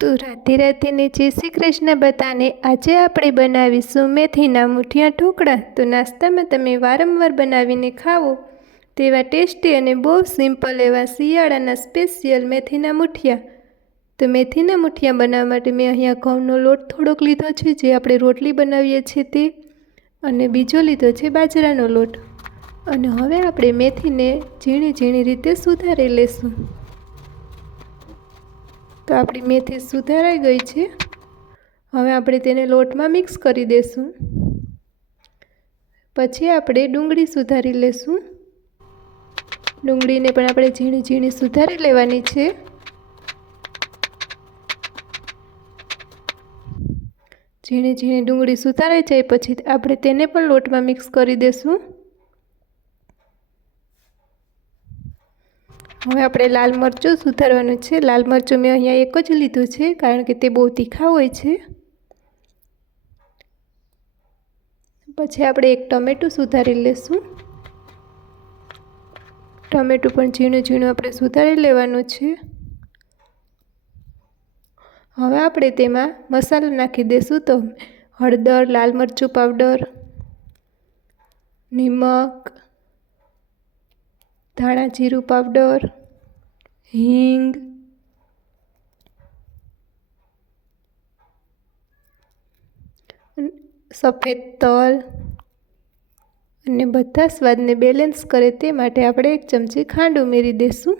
તો રાધે રાધેને જય શ્રી કૃષ્ણ બધાને। આજે આપણે બનાવીશું મેથીના મૂઠિયા ઢોકળા। તો નાસ્તામાં તમે વારંવાર બનાવીને ખાવો તેવા ટેસ્ટી અને બહુ સિમ્પલ એવા શિયાળાના સ્પેશિયલ મેથીના મૂઠિયા। તો મેથીના મૂઠિયા બનાવવા માટે મેં અહીંયા ઘઉંનો લોટ થોડોક લીધો છે, જે આપણે રોટલી બનાવીએ છીએ તે, અને બીજો લીધો છે બાજરાનો લોટ। અને હવે આપણે મેથીને ઝીણી ઝીણી રીતે સુધારી લેશું। તો આપણી મેથી સુધારાઈ ગઈ છે। હવે આપણે તેને લોટમાં મિક્સ કરી દઈશું। પછી આપણે ડુંગળી સુધારી લેશું। ડુંગળીને પણ આપણે ઝીણી ઝીણી સુધારી લેવાની છે। ઝીણી ઝીણી ડુંગળી સુધારાઈ જાય પછી આપણે તેને પણ લોટમાં મિક્સ કરી દઈશું। હવે આપણે લાલ મરચું સુધારવાનું છે। લાલ મરચું મેં અહીંયા એક જ લીધું છે, કારણ કે તે બહુ તીખા હોય છે। પછી આપણે એક ટમેટું સુધારી લેશું। ટમેટું પણ ઝીણું ઝીણું આપણે સુધારી લેવાનું છે। હવે આપણે તેમાં મસાલો નાખી દઈશું। તો હળદર, લાલ મરચું પાવડર, નિમક, ધાણા જીરું પાવડર, હિંગ, સફેદ તલ અને બધા સ્વાદને બેલેન્સ કરે તે માટે આપણે 1 ચમચી ખાંડ ઉમેરી દઈશું।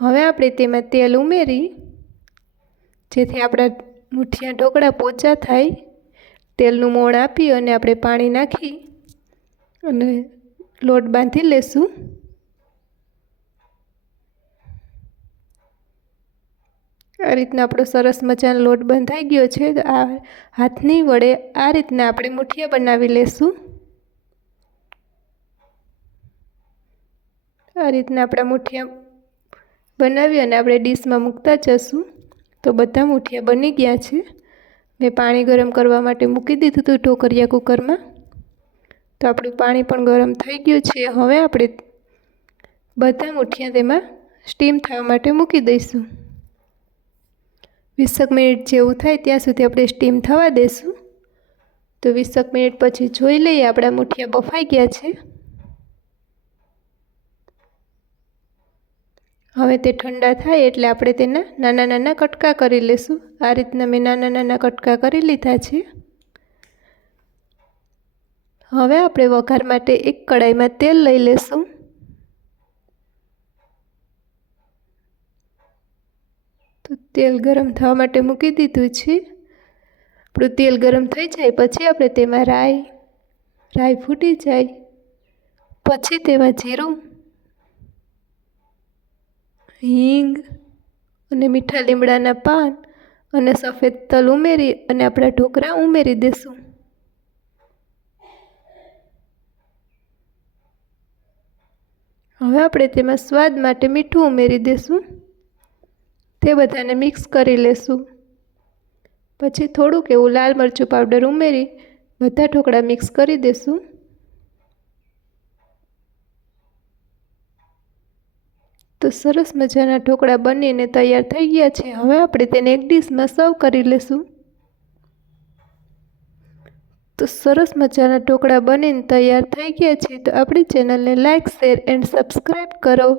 હવે આપણે તેમાં તેલ ઉમેરી, જેથી આપણા મૂઠિયા ઢોકળા પોચા થાય, તેલનું મોણ આપી અને આપણે પાણી નાખી અને લોટ બાંધી લેશું। આ રીતના આપણો સરસ મજાનો લોટ બંધાઈ ગયો છે। આ હાથની વડે આ રીતના આપણે મૂઠિયા બનાવી લેશું। આ રીતના આપણા મૂઠિયા બનાવી અને આપણે ડીશમાં મૂકતા જશું। તો બધા મૂઠિયા બની ગયા છે। મેં પાણી ગરમ કરવા માટે મૂકી દીધું હતું ઢોકળિયા કુકરમાં। તો આપણું પાણી પણ ગરમ થઈ ગયું છે। હવે આપણે બધા મૂઠિયા તેમાં સ્ટીમ થવા માટે મૂકી દઈશું। 20 મિનિટ જેવું થાય ત્યાં સુધી આપણે સ્ટીમ થવા દઈશું। તો 20 મિનિટ પછી જોઈ લઈએ આપણા મૂઠિયા બફાઈ ગયા છે। હવે તે ઠંડા થાય એટલે આપણે તેના નાના નાના કટકા કરી લઈશું। આ રીતના મેં નાના નાના કટકા કરી લીધા છે। હવે આપણે વઘાર માટે એક કડાઈમાં તેલ લઈ લઈશું। તો તેલ ગરમ થવા માટે મૂકી દીધું છે। આપણું તેલ ગરમ થઈ જાય પછી આપણે તેમાં રાઈ ફૂટી જાય પછી તેમાં જીરું, હિંગ અને મીઠા લીમડાના પાન અને સફેદ તલ ઉમેરી અને આપણા ઢોકળા ઉમેરી દઈશું। હવે આપણે તેમાં સ્વાદ માટે મીઠું ઉમેરી દઈશું। તે બધાને મિક્સ કરી લેશું। પછી થોડુંક એવું લાલ મરચું પાવડર ઉમેરી બધા ઢોકળા મિક્સ કરી દઈશું। તો સરસ મજાના ઢોકળા બનીને તૈયાર થઈ ગયા છે। હવે આપણે તેને એક ડીશમાં સર્વ કરી લઈશું। તો સરસ મજાના ઢોકળા બનીને તૈયાર થઈ ગયા છે। તો આપણી ચેનલને લાઈક, શેર એન્ડ સબસ્ક્રાઈબ કરો।